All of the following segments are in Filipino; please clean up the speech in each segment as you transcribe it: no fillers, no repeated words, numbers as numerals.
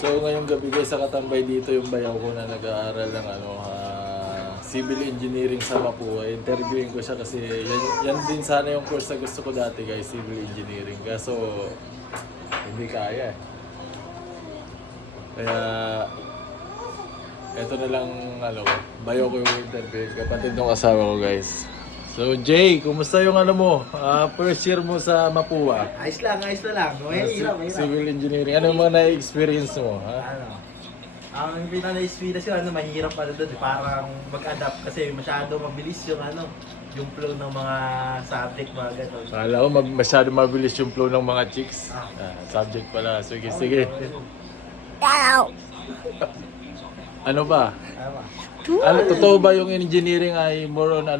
So ngayong gabi guys, sa katambay dito yung bayaw ko na nag-aaral ng civil engineering sa Mapua. Interviewin ko siya kasi yan din sana yung course na gusto ko dati guys, civil engineering. Kaso hindi kaya eh. Kaya eto na lang bayaw ko yung interview. Kapatid ng asawa ko guys. So Jay, kumusta yung mo? First year mo sa Mapua? Ayos na lang. Mahirap. Civil engineering. Ano yung mga na-experience mo? Ha? Ang pinaka-experience yun, mahirap doon. Parang mag-adapt kasi masyado mabilis yung flow ng mga subject, mga gano'n. Akala ko masyado mabilis yung flow ng mga chicks. Subject pala. Sige. Ano ba? Totoo ba yung engineering ay more on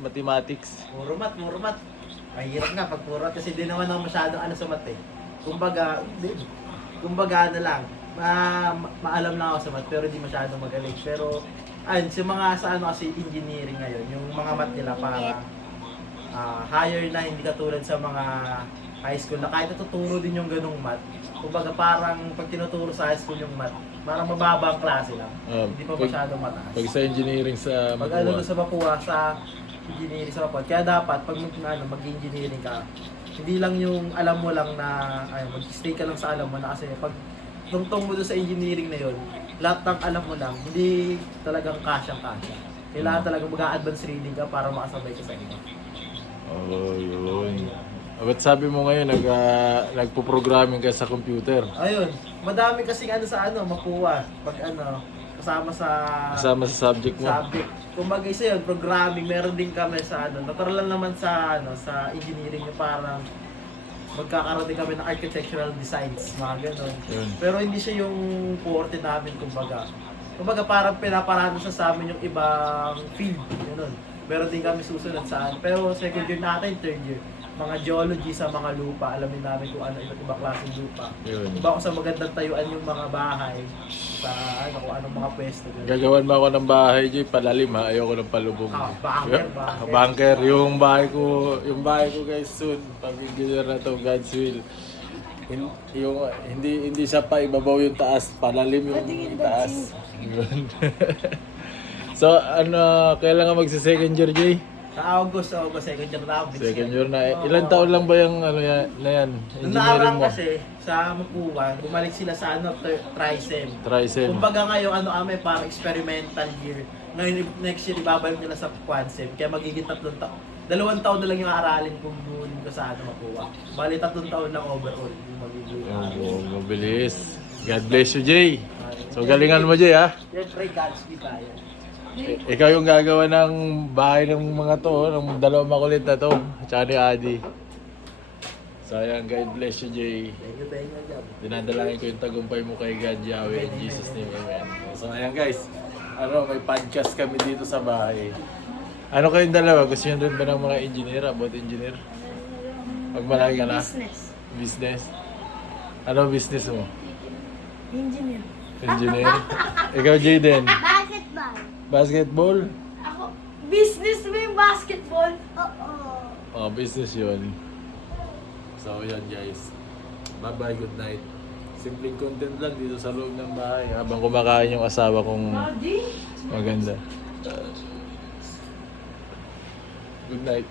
mathematics? Puro math. Mahirap nga pag puro math kasi di naman ako masyadong sa math eh. Kumbaga lang. Maalam na ako sa math pero di masyadong magaling. Pero ayun, sa kasi engineering ngayon, yung mga math nila para higher na, hindi katulad sa mga high school na kahit natuturo din yung ganung math. Kumbaga parang pag tinuturo sa high school yung math, parang mababa ang klase lang. Hindi pa masyadong mataas. Pag sa engineering sa Mapua. Sa Mapua, sa engineering sa Mapua. Kaya dapat pag mag-engineering ka, hindi lang yung alam mo lang na mag-stay ka lang sa alam mo na kasi pag tungtong mo doon sa engineering na yun, lahat ng alam mo lang, hindi talagang kasyang-kasya. Kailangan talagang mag-a-advance reading ka para makasabay ka sa iba. Oh, yun. Ba't sabi mo ngayon, nagpo-programming ka sa computer? Ayun, madami kasing sa Mapua. Pag kasama sa subject mo? Subject. Kumbaga isa yun, programming. Meron din kami sa natural lang naman sa sa engineering yung parang magkakaroon din kami ng architectural designs, mga gano'n. Pero hindi siya yung forte namin, kumbaga. Kumbaga parang pinaparano sa amin yung ibang field, gano'n. Meron din kami susunod saan. Pero second year natin, third year, mga geology sa mga lupa, alamin namin kung iba't ibang klaseng lupa. Iba ako sa magandang tayuan yung mga bahay, sa kung anong mga pwesto. Gagawan ba ako ng bahay, Jay? Palalim ha, ayoko ng palubog. Bunker. Bunker, yung bahay ko guys soon, pag-engineer na to, God's will. Hindi siya pa ibabaw yung taas, palalim yung taas. So, kailan ka magsi-second year, Jay? Sa August, second year na ako. Second year na. Ilan taon lang ba yung na yan? Nung nakaraan kasi, sa Mapua, bumalik sila sa TRISEM. Kumbaga ngayon, may parang experimental year. Ngayon, next year, ibabalik nila sa Quadsem. Kaya magiging 3 taon. 2 taon na lang yung aralin kung buunin ko sa Mapua. Bali, 3 taon lang overall yung magiging mabilis. God bless you, Jay. So, galingan mo, Jay, ha? Siyempre, Godspeed tayo. Ikaw yung gagawa ng bahay ng mga to, ng dalawang makulit na to, tsaka ni Adi. So ayan, God bless you, Jay. Thank you. Dinadalangin ko yung tagumpay mo kay God, Yahweh, in Jesus' name, amen. So ayan guys, may podcast kami dito sa bahay. Ano kayong dalawa? Gusto nyo rin ba ng mga engineer, about engineer? Pag malaki ka na? Business. Ano business mo? Engineer? Ikaw, Jayden? Basketball? Ako, business mo yung basketball? Oo. Business yun. So, yan guys. Bye-bye, good night. Simpleng content lang dito sa loob ng bahay habang kumakain yung asawa kong maganda. Good night.